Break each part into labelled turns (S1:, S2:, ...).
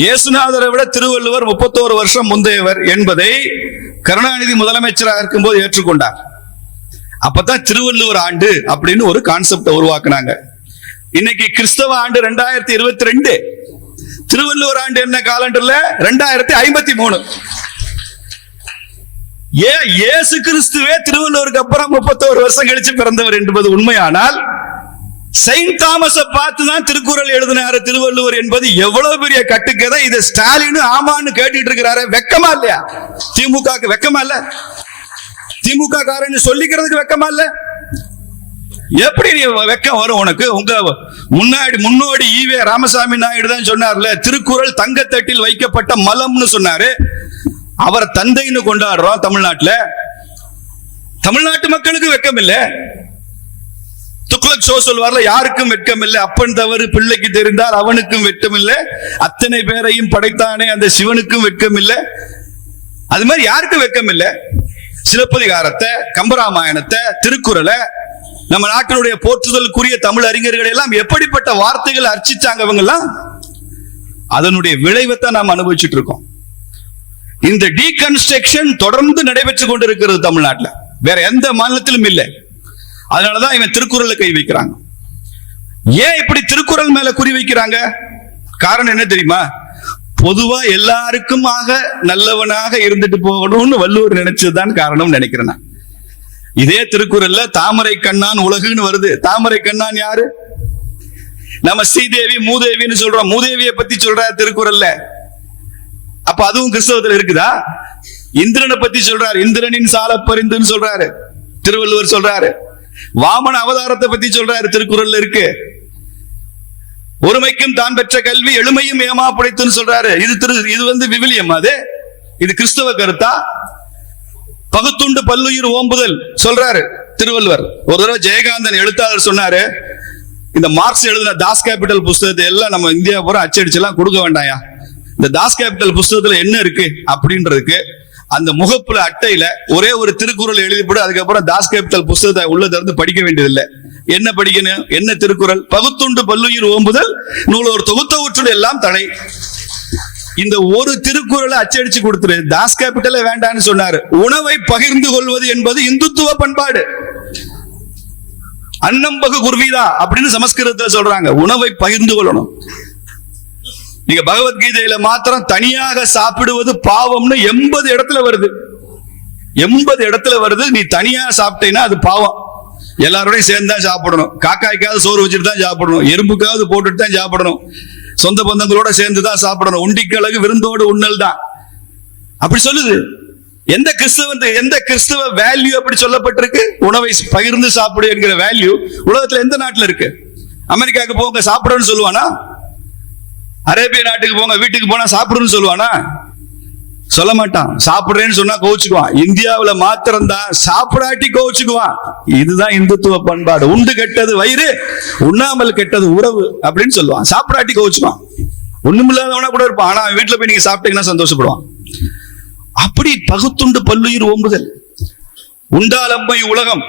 S1: இயேசுநாதரை விட திருவள்ளுவர் முப்பத்தோரு வருஷம் முந்தையவர் என்பதை கருணாநிதி முதலமைச்சராக இருக்கும்போது ஏற்றுக்கொண்டார். அப்பதான் திருவள்ளுவர் ஆண்டு அப்படின்னு ஒரு கான்செப்டை உருவாக்குனாங்க. இன்னைக்கு கிறிஸ்தவ ஆண்டு ரெண்டாயிரத்தி இருபத்தி ரெண்டு. திருவள்ளுவர் ஆண்டு என்ன காலண்டர்ல ரெண்டாயிரத்தி ஐம்பத்தி மூணு. ஏ இயேசு கிறிஸ்துவே திருவள்ளுவருக்கு அப்புறம் முப்பத்தோரு வருஷம் கழிச்சு பிறந்தவர் என்பது உண்மையானால் செயின்ட் தாமஸ பார்த்து தான் திருக்குறள் எழுதினாரு திருவள்ளுவர் என்பது எவ்வளவு பெரிய கட்டுக்கதை. இதை ஸ்டாலின் ஆமான்னு கேட்டுட்டு இருக்கிறாரு. வெக்கமா இல்லையா? திமுக வெக்கமா இல்ல? திமுக காரன்னு சொல்லிக்கிறதுக்கு வெக்கமா இல்ல? எப்படி நீ வெக்கம் வரும் உனக்கு? உங்க முன்னாடி முன்னோடி ஈவே ராமசாமி நாயுடு தான் சொன்னார்ல திருக்குறள் தங்கத்தட்டில் வைக்கப்பட்ட மலம்னு சொன்னாரு. அவர் தந்தைன்னு கொண்டாடுறோம் தமிழ்நாட்டுல. தமிழ்நாட்டு மக்களுக்கு வெக்கம் இல்லை துக்ளக் ஷோ சொல்வார்ல யாருக்கும் வெட்கம் இல்லை அப்பன் தவறு பிள்ளைக்கு தெரிந்தால் அவனுக்கும் வெட்கம் இல்லை அத்தனை பேரையும் படைத்தானே அந்த சிவனுக்கும் வெட்கம் இல்லை அது மாதிரி யாருக்கும் வெட்கம் இல்லை சிலப்பதிகாரத்தை கம்பராமாயணத்தை திருக்குறளை நம்ம நாட்டினுடைய போற்றுதலுக்குரிய தமிழ் அறிஞர்கள் எல்லாம் எப்படிப்பட்ட வார்த்தைகள் அர்ச்சிச்சாங்க அவங்க எல்லாம் அதனுடைய விளைவைத்தான் நாம் அனுபவிச்சுட்டு இருக்கோம். இந்த டீகன்ஸ்ட்ரக்ஷன் தொடர்ந்து நடைபெற்று கொண்டிருக்கிறது தமிழ்நாட்டில். வேற எந்த மாநிலத்திலும் இல்லை. அதனாலதான் இவன் திருக்குறளை கை வைக்கிறாங்க. ஏன் இப்படி திருக்குறள் மேல குறி வைக்கிறாங்க? காரணம் என்ன தெரியுமா? பொதுவா எல்லாருக்குமாக நல்லவனாக இருந்துட்டு போகணும்னு வள்ளுவர் நினைச்சதுதான் காரணம் நினைக்கிறேன் நான். இதே திருக்குறள்ல தாமரை கண்ணான் உலகுன்னு வருது. தாமரை கண்ணான் யாரு? நம்ம ஸ்ரீதேவி மூதேவின்னு சொல்றோம். மூதேவியை பத்தி சொல்ற திருக்குறள்ல. அப்ப அதுவும் கிறிஸ்தவத்துல இருக்குதா? இந்திரனை பத்தி சொல்றாரு. இந்திரனின் சால பரிந்துன்னு சொல்றாரு. திருவள்ளுவர் சொல்றாரு. வாமன அவதாரத்தை பத்தி சொல்றாரு திருக்குறள்ல இருக்கு. ஒருமைக்கும் தான் பெற்ற கல்வி எளிமையும் ஏமா படைத்துன்னு சொல்றாரு. இது திரு இது வந்து விவிலியம் அது. இது கிறிஸ்தவ கருத்தா? பகுத்துண்டு பல்லுயிர் ஓம்புதல் சொல்றாரு திருவள்ளுவர். ஒரு தடவை ஜெயகாந்தன் எழுத்தாளர் சொன்னாரு இந்த மார்க்ஸ் எழுதின தாஸ் கேபிட்டல் புஸ்தகத்தை எல்லாம் நம்ம இந்தியா பூரா அச்சடிச்செல்லாம் கொடுக்க வேண்டாயா? இந்த தாஸ் கேபிட்டல் புஸ்தகத்துல என்ன இருக்கு? அப்படின்றதுக்கு அந்த முகப்புல அட்டையில ஒரே ஒரு திருக்குறள் எழுதிப்படு அதுக்கப்புறம் தாஸ் கேபிட்டல் புஸ்தகத்தை உள்ள திறந்து படிக்க வேண்டியதில்லை. என்ன படிக்கணும் என்ன திருக்குறள்? பகுத்துண்டு பல்லுயிர் ஓம்புதல் நூலோர் தொகுத்தவற்றுள் எல்லாம் தலை. இந்த ஒரு திருக்குறளை அச்சடிச்சு கொடுத்துரு. தாஸ் கேபிட்டல வேண்டான்னு சொன்னாரு. உணவை பகிர்ந்து கொள்வது என்பது இந்துத்துவ பண்பாடு. அன்னம்பகு குர்வீதா அப்படின்னு சமஸ்கிருதத்துல சொல்றாங்க. உணவை பகிர்ந்து கொள்ளணும். நீங்க பகவத்கீதையில மாத்திரம் தனியாக சாப்பிடுவது பாவம்னு எண்பது இடத்துல வருது. எண்பது இடத்துல வருது நீ தனியா சாப்பிட்டீங்கன்னா அது பாவம். எல்லாரோடையும் சேர்ந்து தான் சாப்பிடணும். காக்காய்க்காவது சோறு வச்சுட்டு தான் சாப்பிடணும். எறும்புக்காவது போட்டுட்டு தான் சாப்பிடணும். சொந்த பந்தங்களோட சேர்ந்து தான் சாப்பிடணும். உண்டிக்கழகு விருந்தோடு உண்ணல் தான். அப்படி சொல்லுது. எந்த கிறிஸ்தவ எந்த கிறிஸ்தவ வேல்யூ அப்படி சொல்லப்பட்டிருக்கு? உணவை பகிர்ந்து சாப்பிடு என்கிற வேல்யூ உலகத்துல எந்த நாட்டுல இருக்கு? அமெரிக்காவுக்கு போங்க சாப்பிடணும்னு சொல்லுவானா? அரேபிய நாட்டுக்கு போங்க வீட்டுக்கு போனா சாப்பிடுன்னு சொல்லுவானா? சொல்ல மாட்டான். சாப்பிடுறேன்னு சொன்னா கோவிச்சுக்குவான். இந்தியாவில மாத்திரம்தான் சாப்பிடாட்டி கோவிச்சுக்குவான். இதுதான் இந்துத்துவ பண்பாடு. உண்டு கெட்டது வயிறு உண்ணாமல் கெட்டது உறவு அப்படின்னு சொல்லுவான். சாப்பிடாட்டி கோவிச்சுக்குவான். ஒண்ணுமில்லாதவனா கூட இருப்பான். ஆனா வீட்டுல போய் நீங்க சாப்பிட்டீங்கன்னா சந்தோஷப்படுவான். அப்படி பகுத்துண்டு பல்லுயிர் ஓம்புதல். உண்டாலம்மை உலகம்.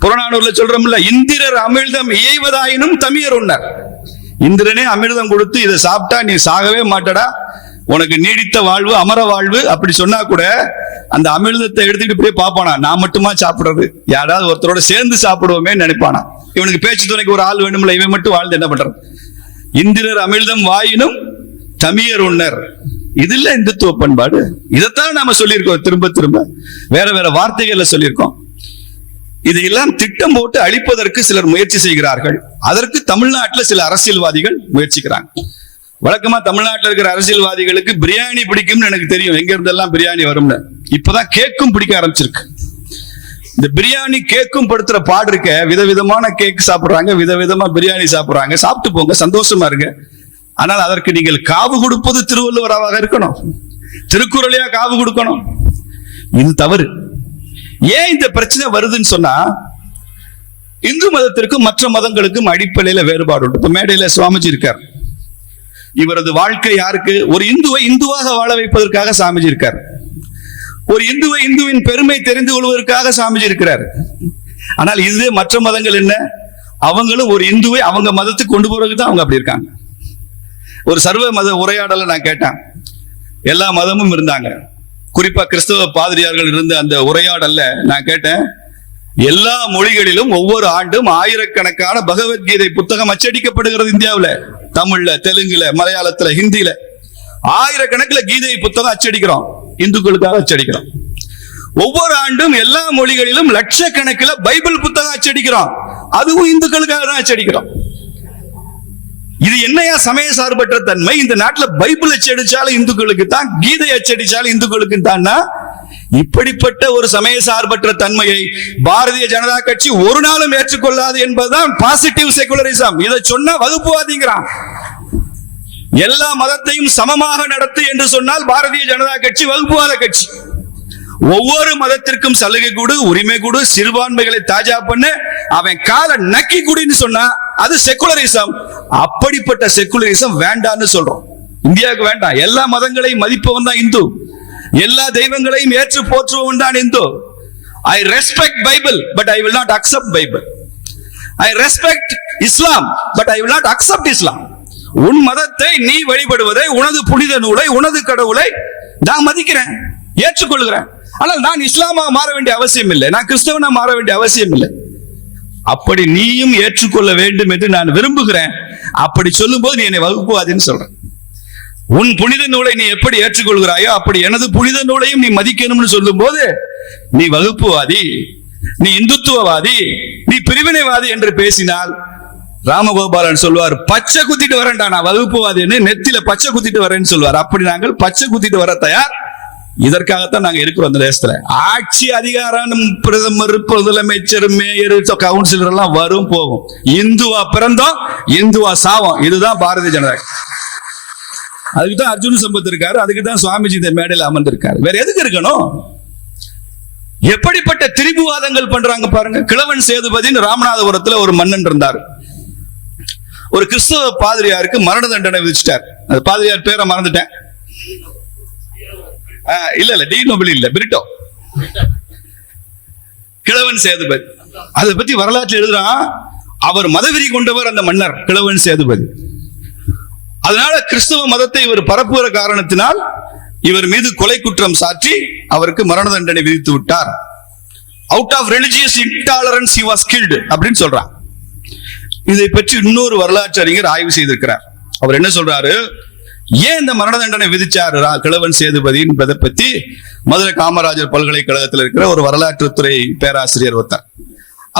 S1: புறநானூர்ல சொல்றோம்ல இந்திரர் அமிழ்தம் இயைவதாயினும் தமியர் உண்ணர். இந்திரனே அமிர்தம் கொடுத்து இதை சாப்பிட்டா நீ சாகவே மாட்டடா. உனக்கு நீடித்த வாழ்வு அமர வாழ்வு அப்படி சொன்னா கூட அந்த அமிர்தத்தை எடுத்துக்கிட்டு போய் பார்ப்பானா? நான் மட்டுமா சாப்பிடுறது? யாராவது ஒருத்தரோட சேர்ந்து சாப்பிடுவோமே நினைப்பானா? இவனுக்கு பேச்சு துணைக்கு ஒரு ஆள் வேணும்ல இவன் மட்டும் வாழ்ந்து என்ன பண்றது? இந்திரர் அமிர்தம் வாயினும் தமியர் உன்னர் இது இல்ல இந்துத்துவ பண்பாடு? இதைத்தான் நாம சொல்லியிருக்கோம் திரும்ப திரும்ப. வேற வேற வார்த்தைகள்ல சொல்லியிருக்கோம். இதையெல்லாம் திட்டம் போட்டு அழிப்பதற்கு சிலர் முயற்சி செய்கிறார்கள். அதற்கு தமிழ்நாட்டுல சில அரசியல்வாதிகள் முயற்சிக்கிறாங்க. வழக்கமா தமிழ்நாட்டில் இருக்கிற அரசியல்வாதிகளுக்கு பிரியாணி பிடிக்கும்னு எனக்கு தெரியும். எங்க இருந்தெல்லாம் பிரியாணி வரும்னு. இப்பதான் கேக்கும் பிடிக்க ஆரம்பிச்சிருக்கு. இந்த பிரியாணி கேக்கும் படுத்துற பாடு இருக்க. விதவிதமான கேக் சாப்பிடுறாங்க விதவிதமா பிரியாணி சாப்பிடுறாங்க. சாப்பிட்டு போங்க சந்தோஷமா இருங்க. ஆனால் அதற்கு நீங்கள் காவு கொடுப்பது திருவள்ளுவராக இருக்கணும். திருக்குறளையா காவு கொடுக்கணும். இது தவறு. ஏன் இந்த பிரச்சனை வருதுன்னு சொன்னா இந்து மதத்திற்கும் மற்ற மதங்களுக்கும் அடிப்படையில வேறுபாடு உண்டு. இப்ப மேடையில சுவாமிஜி இருக்கார். இவரது வாழ்க்கை யாருக்கு? ஒரு இந்துவை இந்துவாக வாழ வைப்பதற்காக சாமிஜி இருக்கார். ஒரு இந்துவை இந்துவின் பெருமை தெரிந்து கொள்வதற்காக சாமிஜி இருக்கிறார். ஆனால் இதுவே மற்ற மதங்கள் என்ன? அவங்களும் ஒரு இந்துவை அவங்க மதத்துக்கு கொண்டு போறதுக்கு தான் அவங்க அப்படி இருக்காங்க. ஒரு சர்வ மத உரையாடலை நான் கேட்டேன். எல்லா மதமும் இருந்தாங்க. குறிப்பா கிறிஸ்தவ பாதிரியார்கள் இருந்த அந்த உரையாடல்ல நான் கேட்டேன் எல்லா மொழிகளிலும் ஒவ்வொரு ஆண்டும் ஆயிரக்கணக்கான பகவத்கீதை புத்தகம் அச்சடிக்கப்படுகிறது இந்தியாவுல. தமிழ்ல தெலுங்குல மலையாளத்துல ஹிந்தில. ஆயிரக்கணக்கில் கீதை புத்தகம் அச்சடிக்கிறோம். இந்துக்களுக்காக அச்சடிக்கிறோம். ஒவ்வொரு ஆண்டும் எல்லா மொழிகளிலும் லட்சக்கணக்கில் பைபிள் புத்தகம் அச்சடிக்கிறோம். அதுவும் இந்துக்களுக்காக தான் அச்சடிக்கிறோம். இது என்னையா சமய சார்பற்ற தன்மை? இந்த நாட்டுல பைபிள் அச்சடிச்சாலும் இந்துக்களுக்கு தான் கீதை அச்சடிச்சாலும் இந்துக்களுக்கு தான்னா இப்படிப்பட்ட ஒரு சமய சார்பற்ற தன்மையை பாரதிய ஜனதா கட்சி ஒரு நாளும் ஏற்றுக்கொள்ளாது என்பதுதான் பாசிட்டிவ் செகுலரிசம் இதை சொன்னா வகுப்புவாதிங்கிறான். எல்லா மதத்தையும் சமமாக நடத்து என்று சொன்னால் பாரதிய ஜனதா கட்சி வகுப்புவாத கட்சி. ஒவ்வொரு மதத்திற்கும் சலுகை கொடு உரிமை கொடு சிறுபான்மைகளை தாஜா பண்ண அவன் காலை நக்கி குடின்னு சொன்னா அது செகுலரிசம் அப்படிப்பட்ட செகுலரிசம் வேண்டான்னு சொல்றோம். இந்தியாவுக்கு வேண்டாம். எல்லா மதங்களையும் மதிப்பவன் தான் இந்து. எல்லா தெய்வங்களையும் ஏற்று போற்றுவன் தான் Hindu. I respect Bible but I will not accept Bible I respect Islam but I will not accept Islam உன் மதத்தை நீ வழிபடுவதை உனது புனித நூலை உனது கடவுளை நான் மதிக்கிறேன் ஏற்றுக்கொள்கிறேன். ஆனால் நான் இஸ்லாமா மாற வேண்டிய அவசியம் இல்லை நான் கிறிஸ்தவனா மாற வேண்டிய அவசியம் இல்லை அப்படி நீயும் ஏற்றுக்கொள்ள வேண்டும் என்று நான் விரும்புகிறேன். அப்படி சொல்லும்போது நீ என்னை வகுப்புவாதின்னு சொல்றேன். உன் புனித நூலை நீ எப்படி ஏற்றுக்கொள்கிறாயோ அப்படி எனது புனித நூலையும் நீ மதிக்கணும்னு சொல்லும்போது நீ வகுப்புவாதி நீ இந்துத்துவவாதி நீ பிரிவினைவாதி என்று பேசினால் ராமகோபாலன் சொல்வார் பச்சை குத்திட்டு வரேன்டா நான் வகுப்புவாதின்னு நெத்தில பச்சை குத்திட்டு வரேன்னு சொல்வார். அப்படி நாங்கள் பச்சை குத்திட்டு வர தயார் இதற்காகத்தான் நாங்க இருக்கிறோம் அந்த தேசத்துல. ஆட்சி அதிகாரம் பிரதமர் முதலமைச்சர் மேயர் கவுன்சிலர் எல்லாம் வரும் போகும். இந்துவா பிறந்தோம் இந்துவா சாவம். இதுதான் பாரதிய ஜனதா அதுக்கு தான் அர்ஜுன் சம்பத் இருக்காரு அதுக்கு தான் சுவாமிஜி இந்த மேடையில் அமர்ந்திருக்காரு. வேற எதுக்கு இருக்கணும்? எப்படிப்பட்ட திரிபுவாதங்கள் பண்றாங்க பாருங்க. கிழவன் சேதுபதினு ராமநாதபுரத்துல ஒரு மன்னன் இருந்தார். ஒரு கிறிஸ்தவ பாதிரியாருக்கு மரண தண்டனை விதிச்சிட்டார். அந்த பாதிரியார் பேரை மறந்துட்டேன். இல்ல இல்ல டி நோபல் இல்ல பிரிட்டோ கிழவன் சேதுபதி. அதை பத்தி வரலாற்று எழுதுறான் அவர் மதவெறி கொண்டவர் அந்த மன்னர் கிழவன் சேதுபதி. அதனால கிறிஸ்தவ மதத்தை இவர் பரப்புகிற காரணத்தினால் இவர் மீது கொலை குற்றம் சாற்றி அவருக்கு மரண தண்டனை விதித்து விட்டார். Out of religious intolerance he was killed அப்படின்னு சொல்றான். இதை பற்றி இன்னொரு வரலாற்று அறிஞர் ஆய்வு செய்திருக்கிறார். அவர் என்ன சொல்றாரு? ஏன் இந்த மரண தண்டனை விதிச்சாரு கிழவன் சேதுபதி என்பதை பத்தி? மதுரை காமராஜர் பல்கலைக்கழகத்தில் இருக்கிற ஒரு வரலாற்றுத்துறை பேராசிரியர் ஒருத்தர்.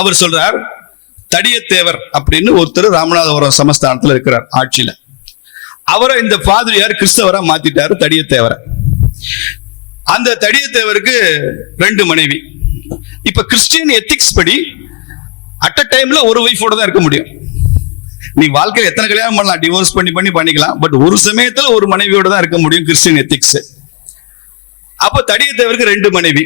S1: அவர் சொல்றார் தடியத்தேவர் அப்படின்னு ஒருத்தர் ராமநாதபுரம் சமஸ்தானத்துல இருக்கிறார் ஆட்சியில. அவரை இந்த பாதிரியார் கிறிஸ்தவரா மாத்திட்டாரு தடியத்தேவரை. அந்த தடியத்தேவருக்கு ரெண்டு மனைவி. இப்ப கிறிஸ்டியன் எத்திக்ஸ் படி அட் அ டைம்ல ஒரு ஒய்ஃபோட தான் இருக்க முடியும். நீ வாழ்க்கையில எத்தனை கல்யாணம் பண்ணலாம்? டிவோர்ஸ் பண்ணி பண்ணி பண்ணிக்கலாம். பட் ஒரு சமயத்துல ஒரு மனைவியோட தான் இருக்க முடியும் கிறிஸ்டின் எத்திக்ஸ் அப்ப தடியத்தேவருக்கு ரெண்டு மனைவி.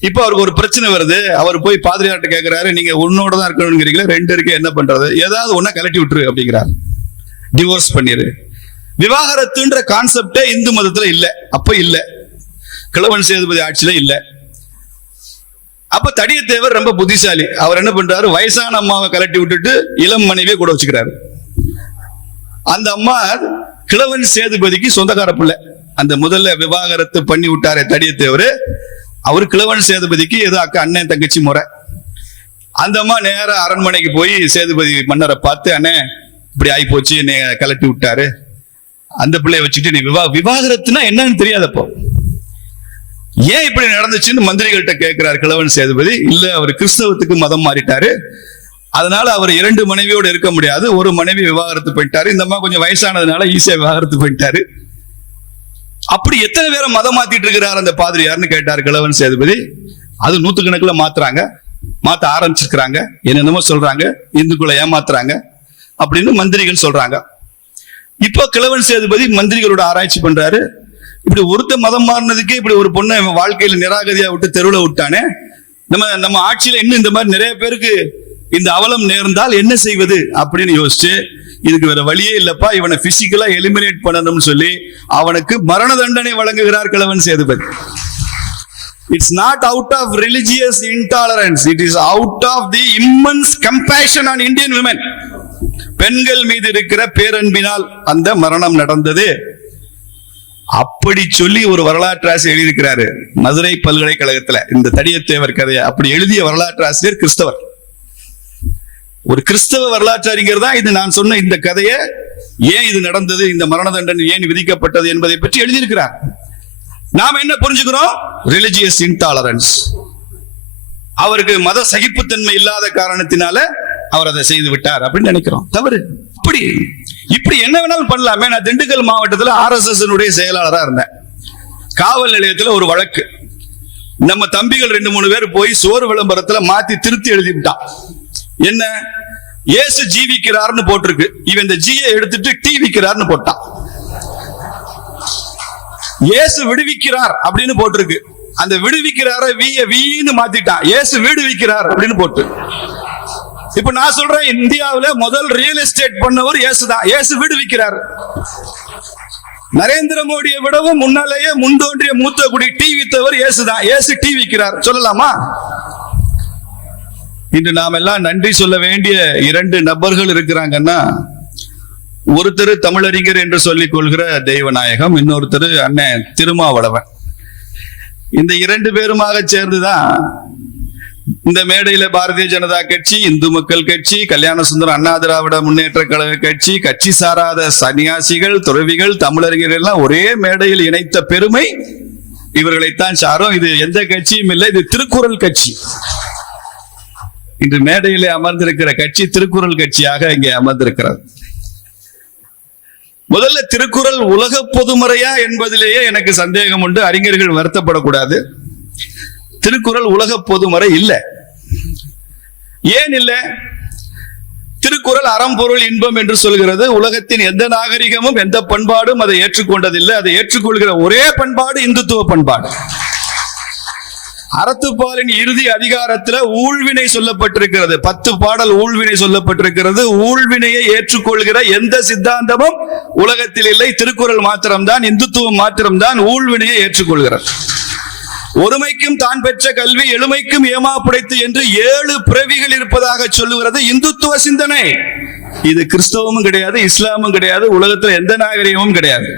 S1: இப்போ அவருக்கு ஒரு பிரச்சனை வருது. அவர் போய் பாதிரியார்கிட்ட கேட்கிறாரு நீங்க உன்னோட தான் இருக்கணுங்கிறீங்களா ரெண்டு இருக்கு என்ன பண்றது? ஏதாவது ஒன்னா கலட்டி விட்டுரு அப்படிங்கிறார். டிவோர்ஸ் பண்ணிரு. விவாகரத்துன்ற கான்செப்டே இந்து மதத்துல இல்லை. அப்ப இல்லை. கிழவன் சேதுபதி ஆட்சியில இல்லை. அப்ப தடியத்தேவர் ரொம்ப புத்திசாலி. அவர் என்ன பண்றாரு? வயசான அம்மாவை கலட்டி விட்டுட்டு இளம் மனைவியை கூட வச்சுக்கிறாரு. அந்த அம்மா கிழவன் சேதுபதிக்கு சொந்தக்கார பிள்ளை. அந்த முதல்ல விவாகரத்து பண்ணி விட்டாரே தடியத்தேவர். அவர் கிழவன் சேதுபதிக்கு ஏதோ அக்கா அண்ணன் தங்கச்சி முறை. அந்த அம்மா நேரா அரண்மனைக்கு போய் சேதுபதி மன்னரை பார்த்து அண்ணே இப்படி ஆகி போச்சு என்னை கலட்டி விட்டாரு. அந்த பிள்ளைய வச்சுட்டு நீ விவா விவாகரத்துனா என்னன்னு தெரியாதப்போ. ஏன் இப்படி நடந்துச்சுன்னு மந்திரிகள்கிட்ட கேட்கிறார் கிழவன் சேதுபதி. இல்ல அவர் கிறிஸ்தவத்துக்கு மதம் மாறிட்டாரு. அதனால அவர் இரண்டு மனைவியோடு இருக்க முடியாது. ஒரு மனைவி விவாகரத்து போயிட்டாரு இந்த அம்மா கொஞ்சம் வயசானதுனால ஈஸியா விவாகரத்து போயிட்டாரு அப்படி எத்தனை பேரை மதம் மாத்திட்டு இருக்கிறார் அந்த பாதிரியார்னு கேட்டார் கிழவன் சேதுபதி. அது நூத்துக்கணக்கில் மாத்துறாங்க. மாத்த ஆரம்பிச்சிருக்கிறாங்க. என்னென்னமோ சொல்றாங்க. இந்துக்குள்ள ஏமாத்துறாங்க. அப்படின்னு மந்திரிகள் சொல்றாங்க. இப்போ கிழவன் சேதுபதி மந்திரிகளோட ஆராய்ச்சி பண்றாரு. இப்படி ஒருத்த மதம் மாறினதுக்கே இப்படி ஒரு பொண்ணை வாழ்க்கையில நிராகதியா விட்டு தெருவில் விட்டானே? நம்ம நம்ம ஆட்சியில இன்னும் இந்த மாதிரி நிறைய பேருக்கு இந்த அவலம் நேர்ந்தால் என்ன செய்வது அப்படின்னு யோசிச்சு இதுக்கு வேற வழியே இல்லப்பா இவனை பிசிக்கலா எலிமினேட் பண்ணணும்னு சொல்லி அவனுக்கு மரண தண்டனை வழங்குகிறார் Kizhavan Sethupathi. It's not out of religious intolerance it is out of the immense compassion on Indian women பெண்கள் மீது இருக்கிற பேரன்பினால் அந்த மரணம் நடந்தது. அப்படி சொல்லி ஒரு வரலாற்று ஆசிரியர் எழுதியிருக்கிறாரு. மதுரை பல்கலைக்கழகத்துல இந்த தடியத்தேவர் கதையை அப்படி எழுதிய வரலாற்று ஆசிரியர் கிறிஸ்தவர். ஒரு கிறிஸ்தவ வரலாற்று அறிஞர் தான் இது. நான் சொன்ன இந்த கதையை ஏன் இது நடந்தது இந்த மரண தண்டனை ஏன் விதிக்கப்பட்டது என்பதை பற்றி எழுதியிருக்கிறார். நாம என்ன புரிஞ்சுக்கிறோம்? ரிலிஜியஸ் இன்டாலரன்ஸ் அவருக்கு மத சகிப்புத்தன்மை இல்லாத காரணத்தினால அவர் அதை செய்து விட்டார் அப்படின்னு நினைக்கிறோம். தவறு. அப்படி இப்படி என்ன வேணாலும் பண்ணலாமே. நான் திண்டுக்கல் மாவட்டத்தில் ஆர்எஸ்எஸ் செயலாளரா இருந்தேன். காவல் நிலையத்தில் ஒரு வழக்கு. நம்ம தம்பிகள் ரெண்டு மூணு பேர் போய் சோறு விளம்பரத்துல மாத்தி திருத்தி எழுதிவிட்டான். என்ன? ஏசு ஜீவிக்கிறார்னு போட்டிருக்கு. இவன் இந்த ஜியை எடுத்துட்டு டீ விக்கிறார்னு போட்டான். ஏசு விடுவிக்கிறார் அப்படின்னு போட்டிருக்கு. அந்த விடுவிக்கிறார வீய வீன்னு மாத்திட்டான். ஏசு விடுவிக்கிறார் அப்படின்னு போட்டு. இப்ப நான் சொல்றேன் இந்தியாவில முதல் ரியல் எஸ்டேட் பண்ணவர் இயேசு வீடு இயேசு நரேந்திர மோடியை விடவும் முன்னாலேயே முன்தோன்றிய மூத்த குடி டீ வித்தவர் இயேசுதான். இயேசு டீ விற்கிறார் சொல்லலாமா? இன்று நாம் எல்லாம் நன்றி சொல்ல வேண்டிய இரண்டு நபர்கள் இருக்கிறாங்கன்னா ஒருத்தர் தமிழறிஞர் என்று சொல்லிக் கொள்கிற தெய்வநாயகம் இன்னொருத்தர் அண்ணன் திருமாவளவன். இந்த இரண்டு பேருமாக சேர்ந்துதான் இந்த மேடையில பாரதிய ஜனதா கட்சி இந்து மக்கள் கட்சி கல்யாண சுந்தரம் அண்ணா திராவிட முன்னேற்ற கழக கட்சி கட்சி சாராத சன்னியாசிகள் துறவிகள் தமிழறிஞர்கள் எல்லாம் ஒரே மேடையில் இணைத்த பெருமை இவர்களைத்தான் சாரும். இது எந்த கட்சியும் இல்லை இது திருக்குறள் கட்சி. இன்று மேடையிலே அமர்ந்திருக்கிற கட்சி திருக்குறள் கட்சியாக இங்கே அமர்ந்திருக்கிறது. முதல்ல திருக்குறள் உலக பொதுமறையா என்பதிலேயே எனக்கு சந்தேகம் உண்டு. அறிஞர்கள் வருத்தப்படக்கூடாது. திருக்குறள் உலக பொதுமறை இல்லை. ஏன் இல்லை? திருக்குறள் அறம்பொருள் இன்பம் என்று சொல்கிறது. உலகத்தின் எந்த நாகரிகமும் எந்த பண்பாடும் அதை ஏற்றுக்கொண்டதில்லை. அதை ஏற்றுக்கொள்கிற ஒரே பண்பாடு இந்துத்துவ பண்பாடு. அறத்துப்பாலின் இறுதி அதிகாரத்துல ஊழ்வினை சொல்லப்பட்டிருக்கிறது. பத்து பாடல் ஊழ்வினை சொல்லப்பட்டிருக்கிறது. ஊழ்வினையை ஏற்றுக்கொள்கிற எந்த சித்தாந்தமும் உலகத்தில் இல்லை. திருக்குறள் மாத்திரம்தான் இந்துத்துவம் மாத்திரம்தான் ஊழ்வினையை ஏற்றுக்கொள்கிறது. ஒருமைக்கும் தான் பெற்ற கல்வி எளிமைக்கும் ஏமா புடைத்து என்று ஏழு பிறவிகள் இருப்பதாக சொல்லுகிறது இந்துத்துவ சிந்தனை. இது கிறிஸ்தவமும் கிடையாது இஸ்லாமும் கிடையாது உலகத்துல எந்த நாகரிகமும் கிடையாது.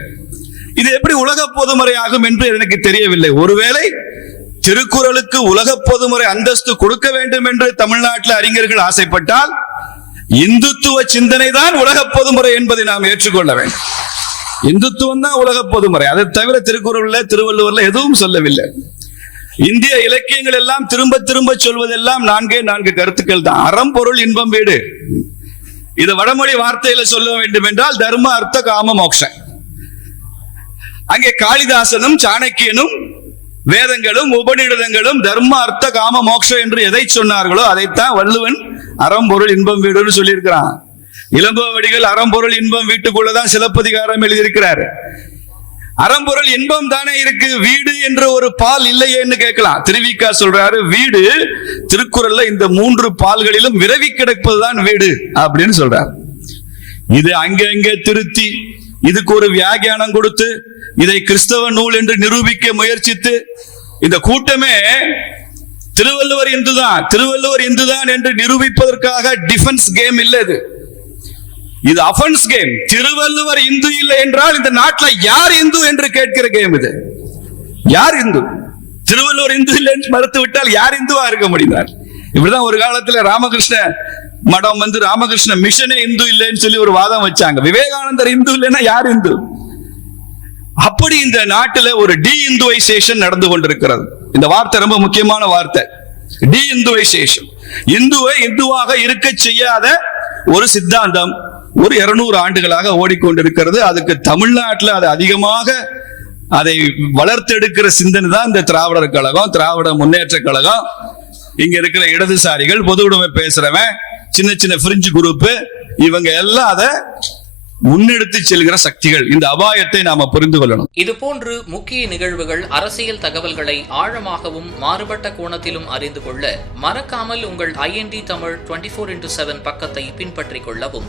S1: இது எப்படி உலக பொதுமுறை ஆகும் என்று எனக்கு தெரியவில்லை. ஒருவேளை திருக்குறளுக்கு உலக பொதுமுறை அந்தஸ்து கொடுக்க வேண்டும் என்று தமிழ்நாட்டில் அறிஞர்கள் ஆசைப்பட்டால் இந்துத்துவ சிந்தனை தான் உலக பொதுமுறை என்பதை நாம் ஏற்றுக்கொள்ள வேண்டும். இந்துத்துவம் தான் உலக பொதுமுறை. அதை தவிர திருக்குறள்ல திருவள்ளுவர்ல எதுவும் சொல்லவில்லை. இந்திய இலக்கியங்கள் எல்லாம் திரும்ப திரும்ப சொல்வதெல்லாம் நான்கே நான்கு கருத்துக்கள் தான். அறம் பொருள் இன்பம் வீடு. இது வடமொழி வார்த்தையில சொல்ல வேண்டும் என்றால் தர்ம அர்த்த காம மோக்ஷம். அங்கே காளிதாசனும் சாணக்கியனும் வேதங்களும் உபநிடதங்களும் தர்ம அர்த்த காம மோக்ஷம் என்று எதை சொன்னார்களோ அதைத்தான் வள்ளுவன் அறம்பொருள் இன்பம் வீடுன்னு சொல்லியிருக்கிறான். இளம்பவடிகள் அறம்பொருள் இன்பம் வீட்டுக்குள்ளதான் சிலப்பதிகாரம் எழுதியிருக்கிறார். அறம்பொருள் இன்பம் தானே இருக்கு. வீடு என்ற ஒரு பால் இல்லையேன்னு கேட்கலாம். திருவிக்கா சொல்றாரு வீடு திருக்குறள்ல இந்த மூன்று பால்களிலும் விரவி கிடப்பதுதான் வீடு அப்படின்னு சொல்றாரு. இது அங்கங்க திருத்தி இதுக்கு ஒரு வியாகியானம் கொடுத்து இதை கிறிஸ்தவ நூல் என்று நிரூபிக்க முயற்சித்து இந்த கூட்டமே திருவள்ளுவர் இந்துதான் திருவள்ளுவர் இந்துதான் என்று நிரூபிப்பதற்காக டிஃபென்ஸ் கேம் இல்லை இது. இது அஃபன்ஸ் கேம் திருவள்ளுவர் இந்து இல்லை என்றால் இந்த நாட்டில் யார் இந்து என்று கேட்கிற கேம் இது? யார் இந்து? திருவள்ளுவர் இந்து இல்லை என்று மறுத்து விட்டால் யார் இந்துவா இருக்க முடிந்தார்? இப்படிதான் ஒரு காலத்துல ராமகிருஷ்ண மடம் வந்து ராமகிருஷ்ண மிஷனே இந்து இல்லைன்னு சொல்லி ஒரு வாதம் வச்சாங்க. விவேகானந்தர் இந்து இல்லைன்னா யார் இந்து? அப்படி இந்த நாட்டில் ஒரு டி இந்துவைசேஷன் நடந்து கொண்டிருக்கிறது. இந்த வார்த்தை ரொம்ப முக்கியமான வார்த்தை. டி இந்துவைசேஷன் இந்துவை இந்துவாக இருக்க செய்யாத ஒரு சித்தாந்தம். ஒரு இருநூறு ஆண்டுகளாக ஓடிக்கொண்டிருக்கிறது. அதுக்கு தமிழ்நாட்டில் அது அதிகமாக அதை வளர்த்தெடுக்கிற சிந்தனை தான் இந்த திராவிடர் கழகம் திராவிட முன்னேற்ற கழகம். இங்க இருக்கிற இடதுசாரிகள் பொது உடைமை பேசுறவன் சின்ன சின்ன பிரிஞ்சு குரூப்பு இவங்க எல்லாம் அதை முன்னெடுத்து செல்கிற சக்திகள். இந்த அபாயத்தை நாம புரிந்து கொள்ளணும்.
S2: இதுபோன்று முக்கிய நிகழ்வுகள் அரசியல் தகவல்களை ஆழமாகவும் மாறுபட்ட கோணத்திலும் அறிந்து கொள்ள மறக்காமல் உங்கள் IND Tamil twenty four into seven பக்கத்தை பின்பற்றிக் கொள்ளவும்.